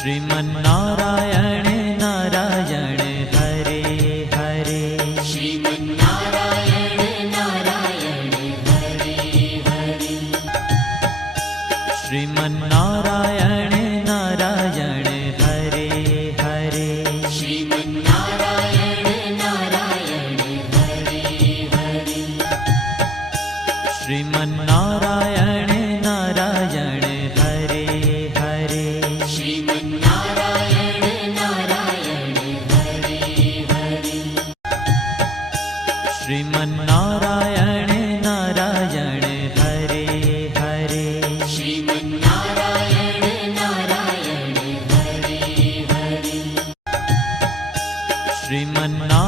Sriman Narayana Narayan Hare Hare. Sriman Narayana Narayan Hare Hare. Sriman Narayana Narayan Hare Hare. Sriman Narayana Narayan Hare Hare. Sriman Narayana Narayan Hare Hare. Sriman Narayana Narayan Hare Hare. Sriman Narayana Narayan Hare Hare. Sriman Narayana Narayan Hare Hare. Sriman Narayana